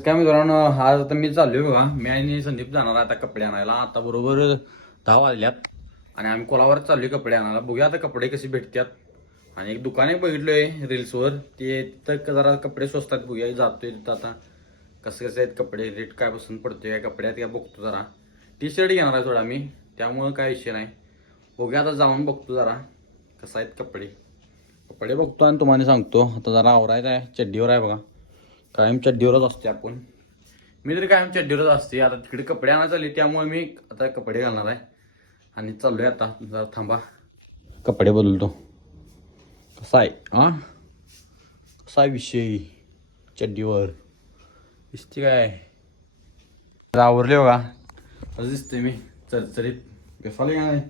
काय मित्रांनो आज आता मी चाललोय बघा. मी आणि संदीप जाणार आहे आता कपडे आणायला. आता बरोबर दहा वाजल्यात आणि आम्ही कोलावर चाललोय कपडे आणायला. बघूया आता कपडे कसे भेटतात. आणि एक दुकान एक बघितलोय रील्सवर ते तिथं जरा कपडे स्वस्तात बघूया. जातोय तिथं आता. कसं कसं आहेत कपडे रेट काय पसंत पडतोय काय कपडे आहेत काय बघतो जरा. टी शर्ट घेणार आहे थोडा मी. त्यामुळं काय विषय नाही. बघूया आता जाऊन बघतो जरा कसं आहेत कपडे. कपडे बघतो आणि तुम्हाला सांगतो. आता जरा आवरायचं आहे. चड्डीवर आहे बघा. कायम चड्डीवरच असते आपण. मी तरी कायम चड्डीवरच असते आता तिकडे कपडे आणायला चालले त्यामुळे मी आता कपडे घालणार आहे. आणि चाललोय आता जरा थांबा. कपडे बदलतो. कसा आहे? हा कसा आहे विषय? चड्डीवर. दिसते काय? जरा आवरले बघा. कसं दिसते मी? चरचरीत. बेसाले का नाही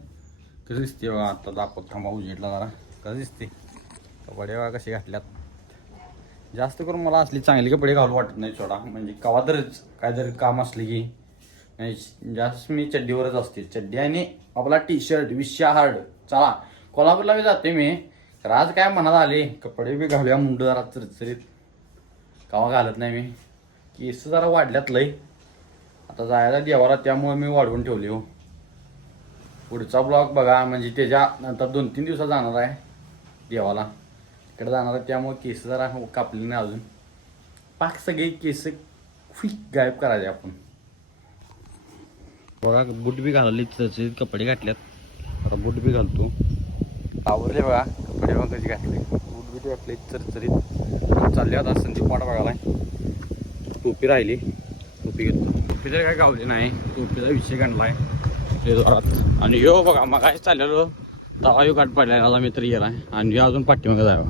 कसं दिसते बघा? आता दाखवत थांबा उजेडला जरा. कसं दिसते कपडे बघा कसे घातल्यात. जास्त करून मला असली चांगली कपडे घालू वाटत नाही सोडा. म्हणजे कवा तरच काहीतरी काम असले की. नाही, जास्त मी चड्डीवरच असते. चड्डी आणि आपला टी शर्ट विश्या हार्ड चला कोल्हापूरला मी जाते मी. तर आज काय मनात आले? कपडे बी घालूया मुंड जरा चरचरीत. कवा घालत नाही मी. केस जरा वाढल्यात लय. आता जायला देवाला त्यामुळे मी वाढवून ठेवले हो. पुढचा ब्लॉग बघा. म्हणजे त्याच्या नंतर दोन तीन दिवसात जाणार आहे देवाला. तिकडे जाणार आहे त्यामुळे केस जरा कापले नाही अजून. पाक सगळे केस क्विक गायब करायचे आपण. बघा बूट बी घालले त्याचे कपडे घातल्यात. आता बूट बी घालतो. आवरले बघा कपडे बघा कसे घातले. बूट बी घातले चरचरीत. चालले आता संदीप पाडा बघायला. टोपी राहिली. टोपी घेतो. टोपी तर काय गावली नाही. टोपीचा विषय काढला आहे जोरात आणि यो बघा मग काय चाललेलो? तवा यो गाठ पडला मित्र तर गेलाय आणि अजून पाठीमागे जाय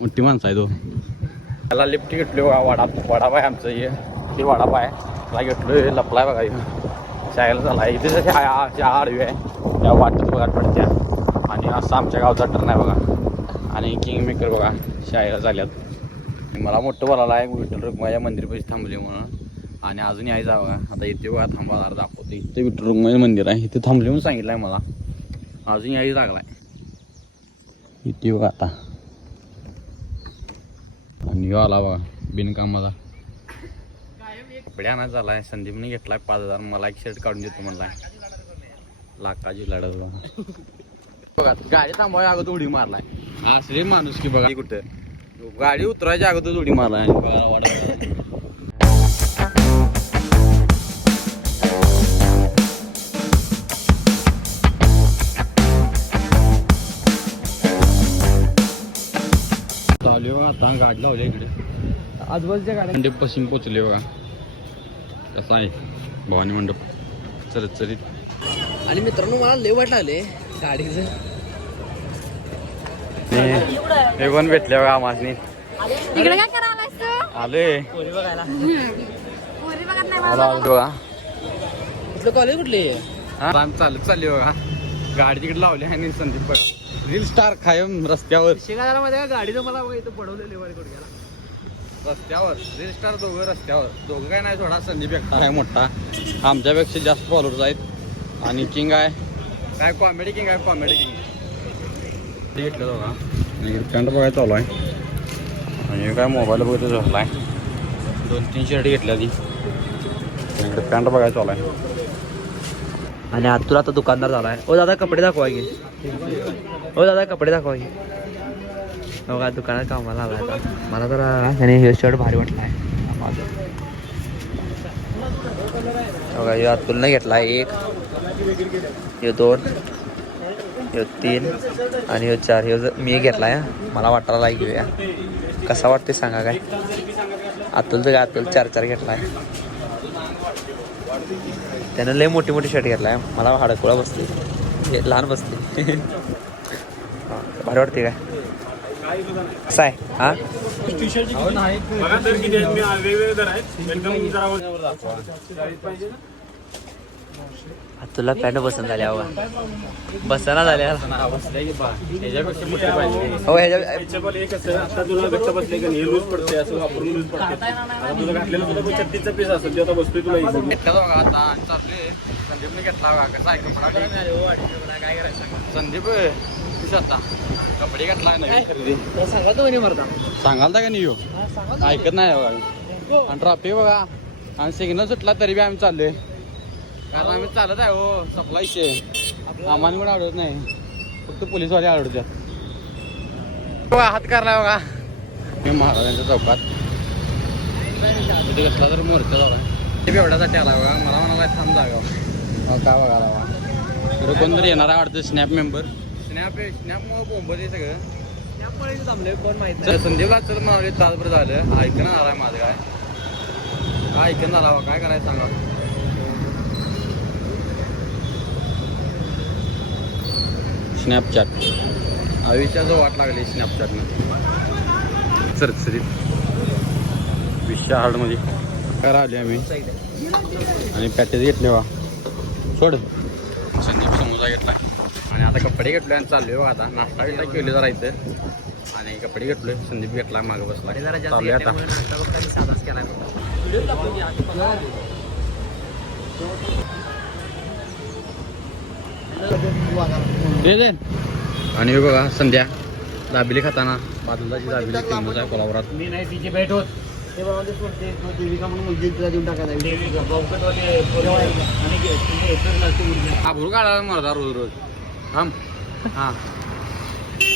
मोठी माणसं आहे तो त्याला लिफ्ट घेतली बघा वडा वडापाव आहे आमचं हे. ते वडापाव आहे. त्याला घेतलो लपलाय बघा ह्यो. शाळेला झाला इथे जशी चहा आडवी आहे. त्या वाटत बघा पडत्या. आणि असं आमच्या गावचा टर्न आहे बघा. आणि किंग मेकर बघा शाळेला झाल्यात. मला मोठं बोलायला आहे विठ्ठल रुक्माच्या मंदिरपाशी थांबले म्हणून. आणि अजून यायचं बघा. आता इथे बघा थांबा दाखवतो. इथे विठ्ठल रुक्माचं मंदिर आहे. इथे थांबले म्हणून सांगितलं आहे मला. अजून यायचं लागलाय. इथे बघा आता. आणि ह्यो आला बघा बिनकामाचा. कपडे आणायचा झालाय संदीपने घेतलाय पाच हजार. मला एक शर्ट काढून देतो म्हणलाय. लाखाची लढत बघा. बघा गाडी थांबवायच्या अगोदर उडी मारलाय. असले माणूस की बघा. कुठं गाडी उतरायच्या अगोदर उडी मारलाय. आता गाडी लावली इकडे. आजूबाजूच्या गाड्या मंडप पश्चिम पोचले बघा. कसं आहे. भवानी मंडप. चरचरीत आणि मित्रांनो मला लय वाट लागले. गाडीचं. हे पण भेटले बघा आम्हाला इकडे काय करायलास तू? आले पोरी बघायला. पोरी बघत नाही आलो आलो बघा. कुठलं कॉलेज कुठले? हा? चालत चालली बघा. गाडी तिकडे लावली आणि संदीप बघा. रील स्टार कायम रस्त्यावर. शिकायला मध्ये गाडीचं मला इथं पडवलेलं वाडी गुडघ्याला रस्त्यावर. रील स्टार दोघं रस्त्यावर. दोघं काय नाही थोडा संदीप एकटा आहे मोठा. आमच्यापेक्षा जास्त फॉलोअर्स आहेत. आणि किंग आहे. काय कॉमेडी किंग आहे कॉमेडी किंग घेतलं बघा. आणि पॅन्ट बघायला चालू आहे. आणि काय मोबाईल बघायचं झाला आहे दोन तीन शर्ट घेतल्या ती इकडे पॅन्ट बघायला चालू आहे. आणि तुला आता दुकानदार झाला आहे. ओ दादा कपडे दाखवा की. ओ दादा कपडे दाखवा की. हो का दुकानात कामाला आला आता. मला तर आणि हे शर्ट भारी वाटलाय माझं बघा हे अतुलनं हो घेतला एक हे दोन हे तीन आणि हे चार. हे मी घेतला आहे मला वाटायला लाईक घेऊया कसा वाटते सांगा काय? अतुलचं काय आतुल चार चार घेतला आहे त्यानं लय मोठी मोठी शर्ट घेतलाय. मला हाडकुळा बसते हे लहान बसते भारी वाटते काय? कसं आहे हा? बघा तुला पॅन्ट पसंत झाली हवा. बसना झाल्या त्याच्यापेक्षा मोठी पाहिजे हो संदीप कपडे घेतला नवीन खरेदी. सांगा तो मरता सांगाल का नाही हो ऐकत नाही बघा आणि ट्रॉफिक बघा. आणि सिग्नल सुटला तरी बी आम्ही चाललोय. कारण आम्ही चालत आहे हो. सप्लाय विषय आम्हाला पण आवडत नाही. फक्त पोलीसवाले आवडतात बघा हात करला बघा. मी महाराजांच्या चौकात. तिथे कसला तर मोर्चा झाला ते एवढ्यासाठी आला बघा. मला म्हणाला थांब जागा. काय बघायला बघा. इकडे कोणतरी येणार आहे वाटतं स्नॅप मेंबर स्नॅप स्नॅपमुळे बोंबत आहे सगळं. तर संदीपला चल म्हणाले तासभर झालं. ऐकणं आलाय माझं काय. काय ऐकणं आला बा, काय करायचं सांगा. स्नॅपचॅट आयुष्याचं वाट लागली स्नॅपचॅटनं चरचरीत विषय हार्डमध्ये काय राहिले आम्ही? आणि पॅकेज घेतले वा सोड. संदीप समोसा घेतला आणि आता कपडे घेतले आणि चाललोय बघा आता. नाश्ता बिष्टा केले जरा इथं. आणि कपडे घेतलोय. संदीप घेतला मागं बसला. चाललोय आता. दे दे. आणि हे बघा संध्या. दाबिली खाताना. बाजूलाची दाबिली फेमस आहे कोल्हापुरात. मी नाही तिची भेट होत. ते बाबा ते सोडते. तो देविका म्हणून मुलगी तुला देऊन टाकायला देविका आहे. आणि काढायला मरदा रोज रोज. थांब. हा.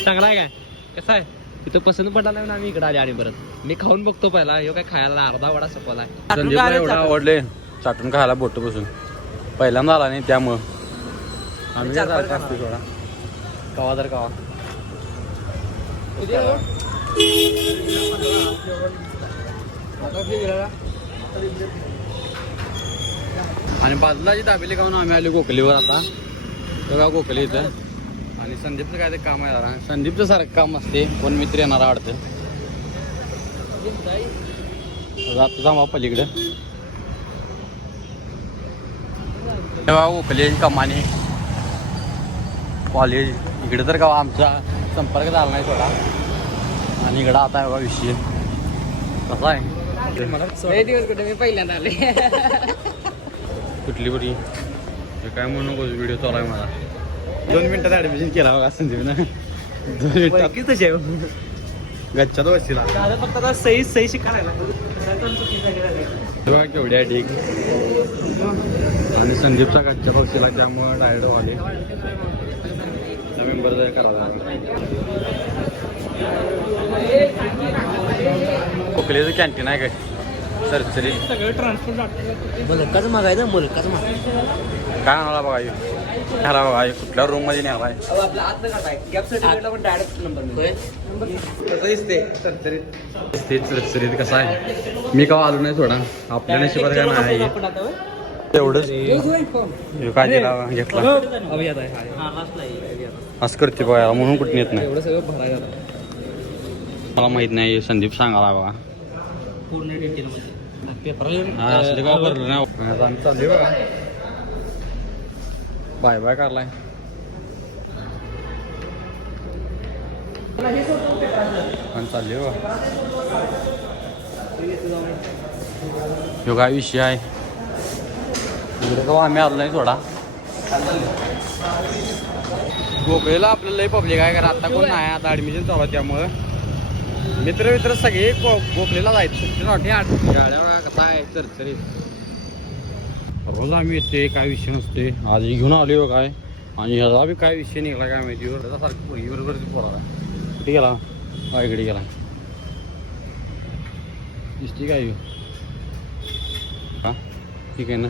चांगला आहे काय? कसं आहे? तिथं पसंत पडला नाही म्हणून आम्ही इकडे आले आणि परत. मी खाऊन बघतो पहिला. ह्यो काय खायला अर्धा वडा सपवला संदीपला एवढा आवडले. चाटून खायला बोट बसून. पहिल्यांदा आला नाही त्यामुळं. सारखं असतो थोडा कवा तर कवा. आणि बाजूला जी दाबेली खाऊन आम्ही आलो गोखलीवर आता. बघा गोखली इथं. आणि संदीपचं काय ते काम आहे जरा. संदीपचं सारखं काम असते. कोण मित्र येणार आवडतं जातो जामा पलीकडे. तेव्हा गोखली कमानी. कॉलेज इकडे तर का आमचा संपर्क झाला नाही थोडा. आणि इकडं आता आहे बघा विषय. कसा आहे? दिवस कुठे मी पहिल्यांदा आले. कुठली बरी? हे काय म्हणू नको व्हिडिओ चालू आहे मला दोन मिनिटात ऍडमिशन केला बघा संदीपनं दोन मिनिटात. गच्च्यात बसला फक्त आता सही सही शिकायला बघा केवढी आहे ठीक आणि संदीपचा गच्च्या बसला त्यामुळे डायरेक्ट आले मेंबर जर करावा कोकलेचं कॅन्टीन आहे काय सरसरी सगळं ट्रान्सपोर्ट मुलकाच मागायचं मुलकाच मागायचं काय आणाला बघा? ह्याला बघा कुठल्या रूममध्ये न्यालाय आपला आत काढाय गॅप सर्टिफिकेटला पण डायरेक्ट नंबर ते चरचरीत कसं आहे मी कवा आलो नाही थोडा आपल्या नशिबात काय नाही आहे. तेवढंच ह्यो काय दिला घेतला असं करते बघा म्हणून कुठं येत नाही. एवढं सगळं भरायला मला माहीत नाही संदीप सांगाला बघा पूर्ण हा चाललोय बघा. बाय बाय करलाय. आणि चाललोय बघा. काय विषय आहे. आम्ही आलो नाही थोडा. गोखलेला आपल्याला लई पब्लिक आहे कारण आता कोण नाही आता ऍडमिशन चालू आहे त्यामुळं. मित्र मित्र सगळे गो- गोखलेला जायचं सुट्टी आठ गाड्यावर कसा आहे चरचरीत. रोज आम्ही येते काय विषय नसते आज घेऊन आलो काय. आणि ह्याचा बी काय विषय निघाला काय माहिती ह्याचा सारखं बरोबर पोराला कुठे गेला? काय इकडे गेला. दिसते काय हा ठीक आहे ना.